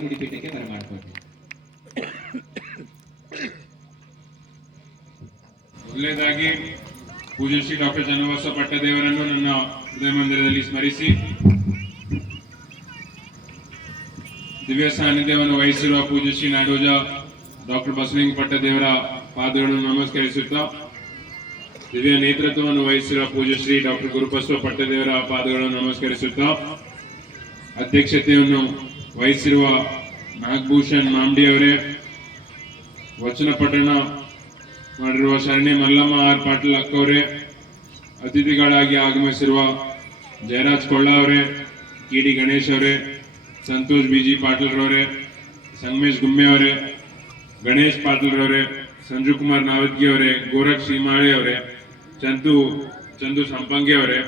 ಗುಡಿಪೀಠಕ್ಕೆ ಬರಮಾಡ್ಕೊಳ್ತೀನಿ. ಮೊದಲನೇದಾಗಿ ಪೂಜ್ಯ ಶ್ರೀ ಡಾಕ್ಟರ್ ಚನ್ನಬಸವ ಪಟ್ಟದೇವರನ್ನು ನನ್ನ ಹೃದಯ ಮಂದಿರದಲ್ಲಿ ಸ್ಮರಿಸಿ ದಿವ್ಯ ಸಾನ್ನಿಧ್ಯವನ್ನು ವಹಿಸಿರುವ ಪೂಜ್ಯ ಶ್ರೀ ನಾಡೋಜ ಡಾಕ್ಟರ್ ಬಸವಲಿಂಗ ಪಟ್ಟದೇವರ ಪಾದಗಳನ್ನು ನಮಸ್ಕರಿಸುತ್ತಾ, ದಿವ್ಯ ನೇತೃತ್ವವನ್ನು ವಹಿಸಿರುವ ಪೂಜ್ಯ ಶ್ರೀ ಡಾಕ್ಟರ್ ಗುರುಬಸವ ಪಟ್ಟದೇವರ ಪಾದಗಳನ್ನು ನಮಸ್ಕರಿಸುತ್ತಾ, ಅಧ್ಯಕ್ಷತೆಯನ್ನು ವಹಿಸಿರುವ ನಾಗಭೂಷಣ್ ಮಾಂಡಿ ಅವರೇ, ವಚನ ಪಠಣ ಮಾಡಿರುವ ಶರಣಿ ಮಲ್ಲಮ್ಮ ಆರ್ ಪಾಟೀಲ್ ಅಕ್ಕವರೇ, ಅತಿಥಿಗಳಾಗಿ ಆಗಮಿಸಿರುವ ಜಯರಾಜ್ ಕೊಳ್ಳ ಅವರೇ, ಕಿಡಿ ಗಣೇಶ್ ಅವರೇ, ಸಂತೋಷ್ ಬಿಜಿ ಪಾಟೀಲ್ ರವರೇ, ಸಂಗಮೇಶ್ ಗುಮ್ಮೆ ಅವರೇ, ಗಣೇಶ್ ಪಾಟೀಲ್ ರವರೇ, ಸಂಜು ಕುಮಾರ್ ನಾವದ್ಗಿ ಅವರೇ, ಗೋರಖ್ ಶ್ರೀಮಾಳಿ ಅವರೇ, ಚಂದು ಸಂಪಂಗಿ ಅವರೇ,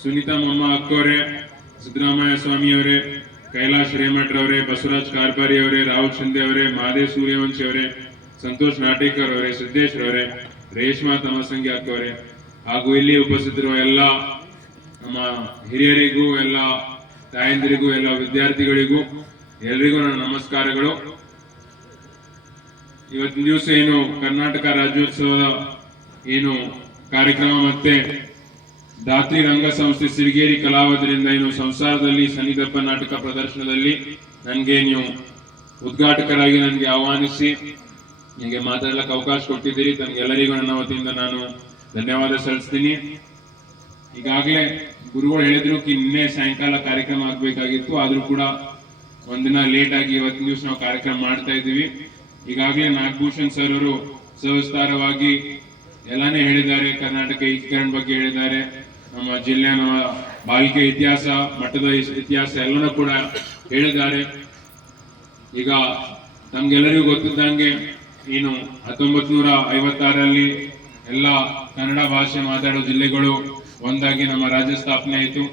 ಸುನೀತಾ ಮೊಮ್ಮ ಅಕ್ಕವರೇ, ಸಿದ್ದರಾಮಯ್ಯ ಸ್ವಾಮಿ ಅವರೇ, ಕೈಲಾಶ್ ರೇಮಠ್ರವರೇ, ಬಸವರಾಜ್ ಕಾರ್ಬಾರಿ ಅವರೇ, ರಾಹುಲ್ ಶಿಂದೆ ಅವರೇ, ಮಹಾದೇವ್ ಸೂರ್ಯವಂಶಿ ಅವರೇ, ಸಂತೋಷ್ ನಾಟೇಕರ್ ಅವರೇ, ಸಿದ್ದೇಶ್ ರವರೇ, ರೇಷ್ಮಾ ತಮಸಂಗಿ ಅಕ್ಕವರೇ, ಹಾಗೂ ಇಲ್ಲಿ ಉಪಸ್ಥಿತರುವ ಎಲ್ಲ ನಮ್ಮ ಹಿರಿಯರಿಗೂ, ಎಲ್ಲ ತಾಯಂದಿರಿಗೂ, ಎಲ್ಲ ವಿದ್ಯಾರ್ಥಿಗಳಿಗೂ ಎಲ್ರಿಗೂ ನನ್ನ ನಮಸ್ಕಾರಗಳು. ಇವತ್ತಿನ ದಿವಸ ಏನು ಕರ್ನಾಟಕ ರಾಜ್ಯೋತ್ಸವದ ಏನು ಕಾರ್ಯಕ್ರಮ ಮತ್ತೆ ಧಾತ್ರಿ ರಂಗ ಸಂಸ್ಥೆ ಸಿರಿಗೇರಿ ಕಲಾವಿದರಿಂದ ಏನು ಸಂಸಾರದಲ್ಲಿ ಸನ್ನಿಧಪ್ಪ ನಾಟಕ ಪ್ರದರ್ಶನದಲ್ಲಿ ನನಗೆ ನೀವು ಉದ್ಘಾಟಕರಾಗಿ ನನಗೆ ಆಹ್ವಾನಿಸಿ ನಿಮಗೆ ಮಾತಾಡಲಿಕ್ಕೆ ಅವಕಾಶ ಕೊಟ್ಟಿದ್ದೀರಿ. ತಮ್ಗೆಲ್ಲರಿಗೂ ನನ್ನ ವತಿಯಿಂದ ನಾನು ಧನ್ಯವಾದ ಸಲ್ಲಿಸ್ತೀನಿ. ಈಗಾಗಲೇ ಗುರುಗಳು ಹೇಳಿದ್ರು ನಿನ್ನೆ ಸಾಯಂಕಾಲ ಕಾರ್ಯಕ್ರಮ ಆಗ್ಬೇಕಾಗಿತ್ತು, ಆದ್ರೂ ಕೂಡ ಒಂದಿನ ಲೇಟ್ ಆಗಿ ಇವತ್ತಿನ ದಿವಸ ನಾವು ಕಾರ್ಯಕ್ರಮ ಮಾಡ್ತಾ ಇದ್ದೀವಿ. ಈಗಾಗಲೇ ನಾಗಭೂಷಣ್ ಸರ್ ಅವರು ಸವಿಸ್ತಾರವಾಗಿ ಎಲ್ಲಾನೇ ಹೇಳಿದ್ದಾರೆ, ಕರ್ನಾಟಕ ಏಕೀಕರಣ ಬಗ್ಗೆ ಹೇಳಿದ್ದಾರೆ, ನಮ್ಮ ಜಿಲ್ಲೆಯ ನಮ್ಮ ಬಾಲಿಕೆ ಇತಿಹಾಸ, ಮಠದ ಇತಿಹಾಸ ಎಲ್ಲನೂ ಕೂಡ ಹೇಳಿದ್ದಾರೆ. ಈಗ ನಮ್ಗೆಲ್ಲರಿಗೂ ಗೊತ್ತಿದ್ದಂಗೆ ಏನು 1956ರಲ್ಲಿ ಎಲ್ಲ ಕನ್ನಡ ಭಾಷೆ ಮಾತಾಡೋ ಜಿಲ್ಲೆಗಳು ಒಂದಾಗಿ ನಮ್ಮ ರಾಜ್ಯ ಸ್ಥಾಪನೆ ಆಯಿತು.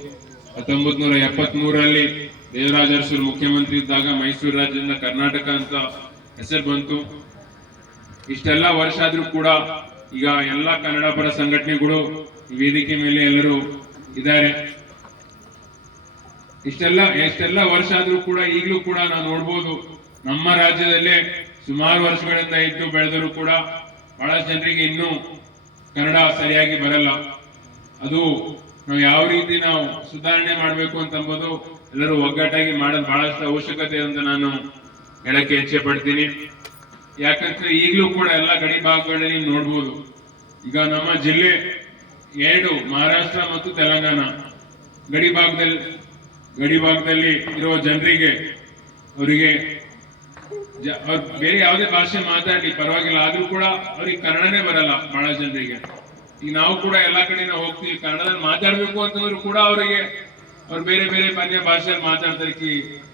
1973ರಲ್ಲಿ ದೇವರಾಜ ಅರಸರು ಮುಖ್ಯಮಂತ್ರಿ ಇದ್ದಾಗ ಮೈಸೂರು ರಾಜ್ಯದಿಂದ ಕರ್ನಾಟಕ ಅಂತ ಹೆಸರು ಬಂತು. ಇಷ್ಟೆಲ್ಲ ವರ್ಷ ಆದ್ರೂ ಕೂಡ ಈಗ ಎಲ್ಲ ಕನ್ನಡ ಪರ ಸಂಘಟನೆಗಳು ವೇದಿಕೆ ಮೇಲೆ ಎಲ್ಲರೂ ಇದ್ದಾರೆ. ಎಷ್ಟೆಲ್ಲ ವರ್ಷ ಆದ್ರೂ ಕೂಡ ಈಗಲೂ ಕೂಡ ನಾವು ನೋಡ್ಬೋದು, ನಮ್ಮ ರಾಜ್ಯದಲ್ಲೇ ಸುಮಾರು ವರ್ಷಗಳಿಂದ ಇದ್ದು ಬೆಳೆದರೂ ಕೂಡ ಬಹಳಷ್ಟು ಜನರಿಗೆ ಇನ್ನೂ ಕನ್ನಡ ಸರಿಯಾಗಿ ಬರಲ್ಲ. ಅದು ನಾವು ಯಾವ ರೀತಿ ನಾವು ಸುಧಾರಣೆ ಮಾಡಬೇಕು ಅಂತಂಬೋದು ಎಲ್ಲರೂ ಒಗ್ಗಟ್ಟಾಗಿ ಮಾಡೋದು ಬಹಳಷ್ಟು ಅವಶ್ಯಕತೆ ಅಂತ ನಾನು ಹೇಳಕ್ಕೆ ಇಚ್ಛೆ ಪಡ್ತೀನಿ. ಯಾಕಂದ್ರೆ ಈಗಲೂ ಕೂಡ ಎಲ್ಲ ಗಡಿ ಭಾಗಗಳಲ್ಲಿ ನೋಡ್ಬೋದು, ಈಗ ನಮ್ಮ ಜಿಲ್ಲೆ ಎರಡು ಮಹಾರಾಷ್ಟ್ರ ಮತ್ತು ತೆಲಂಗಾಣ ಗಡಿ ಭಾಗದಲ್ಲಿ ಇರುವ ಜನರಿಗೆ ಅವರಿಗೆ ಬೇರೆ ಯಾವುದೇ ಭಾಷೆ ಮಾತಾಡಿ ಪರವಾಗಿಲ್ಲ, ಆದ್ರೂ ಕೂಡ ಅವ್ರಿಗೆ ಕನ್ನಡನೇ ಬರಲ್ಲ ಬಹಳ ಜನರಿಗೆ. ಈಗ ನಾವು ಕೂಡ ಎಲ್ಲಾ ಕಡೆ ನಾವು ಹೋಗ್ತೀವಿ, ಕನ್ನಡದಲ್ಲಿ ಮಾತಾಡ್ಬೇಕು ಅಂತಂದ್ರು ಕೂಡ ಅವರಿಗೆ ಅವ್ರು ಬೇರೆ ಬೇರೆ ಅನ್ಯ ಭಾಷೆಯಲ್ಲಿ ಮಾತಾಡ್ತಾರೆ,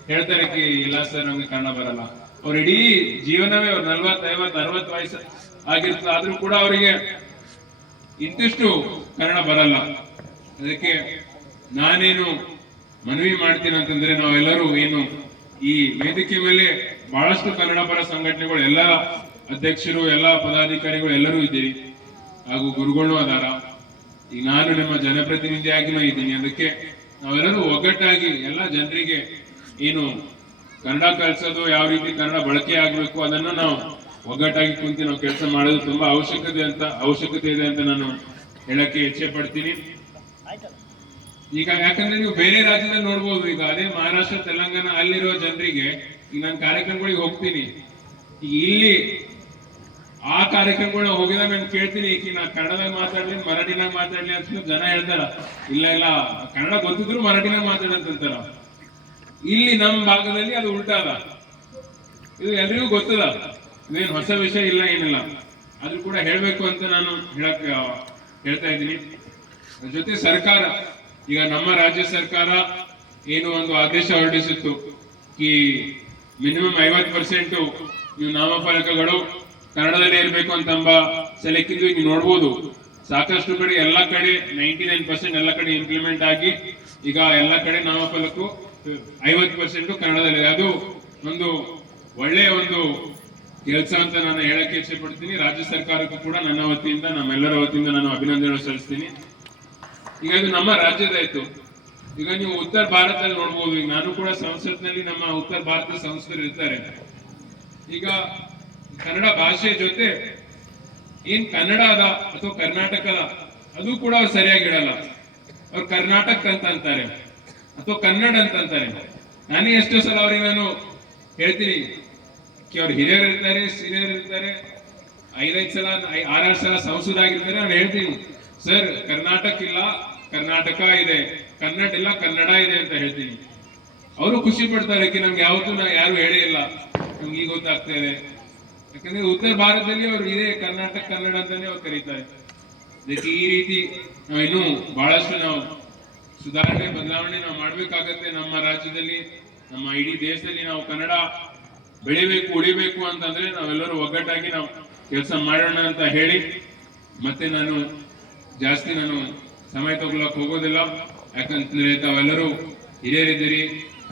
ಹೇಳ್ತಾರೆ ಇಲ್ಲ ಸರ್ ನಮ್ಗೆ ಕನ್ನಡ ಬರಲ್ಲ. ಅವ್ರ ಇಡೀ ಜೀವನವೇ ಅವ್ರು 40, 50, 60 ವಯಸ್ಸು ಆಗಿರ್ತದೆ, ಆದ್ರೂ ಕೂಡ ಅವರಿಗೆ ಇಂತಿಷ್ಟು ಕನ್ನಡ ಬರಲ್ಲ. ಅದಕ್ಕೆ ನಾನೇನು ಮನವಿ ಮಾಡ್ತೀನಿ ಅಂತಂದ್ರೆ, ನಾವೆಲ್ಲರೂ ಏನು ಈ ವೇದಿಕೆ ಮೇಲೆ ಬಹಳಷ್ಟು ಕನ್ನಡ ಪರ ಸಂಘಟನೆಗಳು, ಎಲ್ಲ ಅಧ್ಯಕ್ಷರು, ಎಲ್ಲ ಪದಾಧಿಕಾರಿಗಳು ಎಲ್ಲರೂ ಇದ್ದೀರಿ, ಹಾಗೂ ಗುರುಗಳು ಅದಾರ. ಈಗ ನಾನು ನಿಮ್ಮ ಜನಪ್ರತಿನಿಧಿಯಾಗಿನೂ ಇದ್ದೀನಿ. ಅದಕ್ಕೆ ನಾವೆಲ್ಲರೂ ಒಗ್ಗಟ್ಟಾಗಿ ಎಲ್ಲ ಜನರಿಗೆ ಏನು ಕನ್ನಡ ಕಲಿಸೋದು, ಯಾವ ರೀತಿ ಕನ್ನಡ ಬಳಕೆ ಆಗ್ಬೇಕು ಅದನ್ನ ನಾವು ಒಗ್ಗಟ್ಟಾಗಿ ಕುಂತು ನಾವು ಕೆಲಸ ಮಾಡೋದು ತುಂಬಾ ಅವಶ್ಯಕತೆ ಇದೆ ಅಂತ ನಾನು ಹೇಳಕ್ಕೆ ಇಚ್ಛೆ ಪಡ್ತೀನಿ. ಈಗ ಯಾಕಂದ್ರೆ ನೀವು ಬೇರೆ ರಾಜ್ಯದಲ್ಲಿ ನೋಡ್ಬೋದು, ಈಗ ಅದೇ ಮಹಾರಾಷ್ಟ್ರ, ತೆಲಂಗಾಣ ಅಲ್ಲಿರುವ ಜನರಿಗೆ ಈಗ ನಾನು ಕಾರ್ಯಕ್ರಮಗಳಿಗೆ ಹೋಗ್ತೀನಿ, ಈಗ ಇಲ್ಲಿ ಆ ಕಾರ್ಯಕ್ರಮಗಳು ಹೋಗಿದಾಗ ನಾನು ಕೇಳ್ತೀನಿ, ಈಗ ನಾ ಕನ್ನಡದಾಗ ಮಾತಾಡ್ಲಿ ಮರಾಠಿನಾಗ ಮಾತಾಡ್ಲಿ ಅಂತ ಜನ ಹೇಳ್ತಾರ. ಇಲ್ಲ ಕನ್ನಡ ಗೊತ್ತಿದ್ರು ಮರಾಠಿನಾಗ ಮಾತಾಡಂತಾರ. ಇಲ್ಲಿ ನಮ್ಮ ಭಾಗದಲ್ಲಿ ಅದು ಉಲ್ಟಾದ. ಇದು ಎಲ್ರಿಗೂ ಗೊತ್ತದ, ಇದೇನು ಹೊಸ ವಿಷಯ ಇಲ್ಲ, ಏನಿಲ್ಲ. ಆದ್ರೂ ಕೂಡ ಹೇಳ್ಬೇಕು ಅಂತ ನಾನು ಹೇಳ್ತಾ ಇದ್ದೀನಿ. ಜೊತೆ ಸರ್ಕಾರ, ಈಗ ನಮ್ಮ ರಾಜ್ಯ ಸರ್ಕಾರ ಏನು ಒಂದು ಆದೇಶ ಹೊರಡಿಸಿತ್ತು, ಈ ಮಿನಿಮಮ್ 50% ನೀವು ನಾಮಫಲಕಗಳು ಕನ್ನಡದಲ್ಲೇ ಇರಬೇಕು ಅಂತಂಬ ಸೆಲೆಕ್ಕಿದ್ದು. ಈಗ ನೋಡ್ಬೋದು ಸಾಕಷ್ಟು ಕಡೆ, ಎಲ್ಲ ಕಡೆ 99% ಎಲ್ಲ ಕಡೆ ಇಂಪ್ಲಿಮೆಂಟ್ ಆಗಿ ಈಗ ಎಲ್ಲ ಕಡೆ ನಾಮಫಲಕ್ಕೂ 50% ಕನ್ನಡದಲ್ಲಿದೆ. ಅದು ಒಂದು ಒಳ್ಳೆಯ ಒಂದು ಕೆಲಸ ಅಂತ ನಾನು ಹೇಳಕ್ಕೆ ಇಚ್ಛೆ ಪಡ್ತೀನಿ. ರಾಜ್ಯ ಸರ್ಕಾರಕ್ಕೂ ಕೂಡ ನನ್ನ ವತಿಯಿಂದ, ನಮ್ಮೆಲ್ಲರ ವತಿಯಿಂದ ನಾನು ಅಭಿನಂದನೆ ಸಲ್ಲಿಸ್ತೀನಿ. ಈಗ ಇದು ನಮ್ಮ ರಾಜ್ಯದಾಯ್ತು. ಈಗ ನೀವು ಉತ್ತರ ಭಾರತದಲ್ಲಿ ನೋಡ್ಬೋದು, ಈಗ ನಾನು ಕೂಡ ಸಂಸತ್ನಲ್ಲಿ ನಮ್ಮ ಉತ್ತರ ಭಾರತದ ಸಂಸದರು ಇರ್ತಾರೆ. ಈಗ ಕನ್ನಡ ಭಾಷೆ ಜೊತೆ ಏನ್ ಕನ್ನಡ ಅದ ಅಥವಾ ಕರ್ನಾಟಕದ ಅದು ಕೂಡ ಅವ್ರು ಸರಿಯಾಗಿ ಇಡಲ್ಲ. ಅವ್ರು ಕರ್ನಾಟಕ ಅಂತ ಅಂತಾರೆ ಅಥವಾ ಕನ್ನಡ ಅಂತ ಅಂತಾರೆ. ನಾನೇ ಎಷ್ಟೋ ಸಲ ಅವ್ರಿಗೆ ನಾನು ಹೇಳ್ತೀನಿ, ಅವ್ರು ಹಿರಿಯರು ಇರ್ತಾರೆ, ಸೀನಿಯರ್ ಇರ್ತಾರೆ, 5-5 ಸಲ 6-6 ಸಲ ಸಂಸದಾಗಿರ್ತಾರೆ. ನಾನು ಹೇಳ್ತೀನಿ, ಸರ್ ಕರ್ನಾಟಕ ಇಲ್ಲ ಕರ್ನಾಟಕ ಇದೆ, ಕನ್ನಡ ಇಲ್ಲ ಕನ್ನಡ ಇದೆ ಅಂತ ಹೇಳ್ತೀನಿ. ಅವರು ಖುಷಿ ಪಡ್ತಾರೆ, ನಮ್ಗೆ ಯಾವತ್ತೂ ಯಾರು ಹೇಳೇ ಇಲ್ಲ, ನಮ್ಗೆ ಈಗ ಗೊತ್ತಾಗ್ತಾ ಇದೆ. ಯಾಕಂದ್ರೆ ಉತ್ತರ ಭಾರತದಲ್ಲಿ ಅವ್ರು ಇದೆ ಕರ್ನಾಟಕ ಕನ್ನಡ ಅಂತಾನೆ ಅವ್ರು ಕರೀತಾರೆ. ಅದಕ್ಕೆ ಈ ರೀತಿ ನಾವು ಇನ್ನೂ ಬಹಳಷ್ಟು ನಾವು ಸುಧಾರಣೆ ಬದಲಾವಣೆ ನಾವು ಮಾಡ್ಬೇಕಾಗತ್ತೆ. ನಮ್ಮ ರಾಜ್ಯದಲ್ಲಿ, ನಮ್ಮ ಇಡೀ ದೇಶದಲ್ಲಿ ನಾವು ಕನ್ನಡ ಬೆಳಿಬೇಕು ಉಳಿಬೇಕು ಅಂತಂದ್ರೆ ನಾವೆಲ್ಲರೂ ಒಗ್ಗಟ್ಟಾಗಿ ನಾವು ಕೆಲಸ ಮಾಡೋಣ ಅಂತ ಹೇಳಿ, ಮತ್ತೆ ನಾನು ಜಾಸ್ತಿ ಸಮಯ ತಗೊಳಕ್ ಹೋಗೋದಿಲ್ಲ. ಯಾಕಂತಂದ್ರೆ ತಾವೆಲ್ಲರೂ ಹಿರಿಯರಿದ್ದೀರಿ,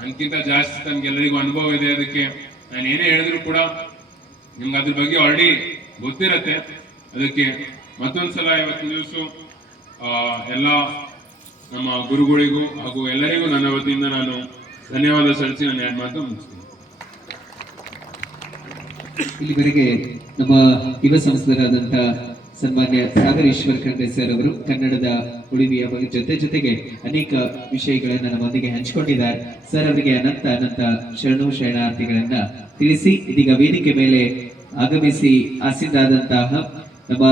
ನನ್ಕಿಂತ ಜಾಸ್ತಿ ತಮ್ಗೆಲ್ಲರಿಗೂ ಅನುಭವ ಇದೆ. ಅದಕ್ಕೆ ನಾನು ಏನೇ ಹೇಳಿದ್ರು ಕೂಡ ನಿಮ್ಗೆ ಅದ್ರ ಬಗ್ಗೆ ಆಲ್ರೆಡಿ ಗೊತ್ತಿರತ್ತೆ. ಅದಕ್ಕೆ ಮತ್ತೊಂದ್ಸಲ ಇವತ್ತಿನ ದಿವಸ ಎಲ್ಲ ನಮ್ಮ ಗುರುಗಳಿಗೂ ಹಾಗೂ ಎಲ್ಲರಿಗೂ ನನ್ನ ವತಿಯಿಂದ ನಾನು ಧನ್ಯವಾದ ಸಲ್ಲಿಸಿ ನನ್ನ 2 ಮಾತು ಮುಗಿಸ್ತೀನಿ. ಇಲ್ಲಿವರೆಗೆ ನಮ್ಮ ಯುವ ಸಂಸದರಾದಂಥ ಸನ್ಮಾನ್ಯ ಸಾಗರ್ ಈಶ್ವರ್ ಖಂಡ್ರೆ ಸರ್ ಅವರು ಕನ್ನಡದ ಉಳಿವಿಯ ಬಗ್ಗೆ ಜೊತೆಗೆ ಅನೇಕ ವಿಷಯಗಳನ್ನ ನಮ್ಮೊಂದಿಗೆ ಹಂಚಿಕೊಂಡಿದ್ದಾರೆ. ಸರ್ ಅವರಿಗೆ ಅನಂತ ಶರಣಾರ್ಥಿಗಳನ್ನ ತಿಳಿಸಿ, ಇದೀಗ ವೇದಿಕೆ ಮೇಲೆ ಆಗಮಿಸಿ ಆಸೀನರಾದಂತಹ ನಮ್ಮ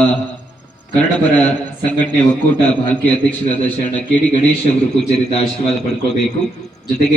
ಕನ್ನಡಪರ ಸಂಘಟನೆ ಒಕ್ಕೂಟ ಭಾಲ್ಕೆ ಅಧ್ಯಕ್ಷರಾದ ಶರಣ ಕೆ.ಡಿ. ಗಣೇಶ್ ಅವರು ಪೂಜ್ಯರಿಂದ ಆಶೀರ್ವಾದ ಪಡ್ಕೊಳ್ಬೇಕು. ಜೊತೆಗೆ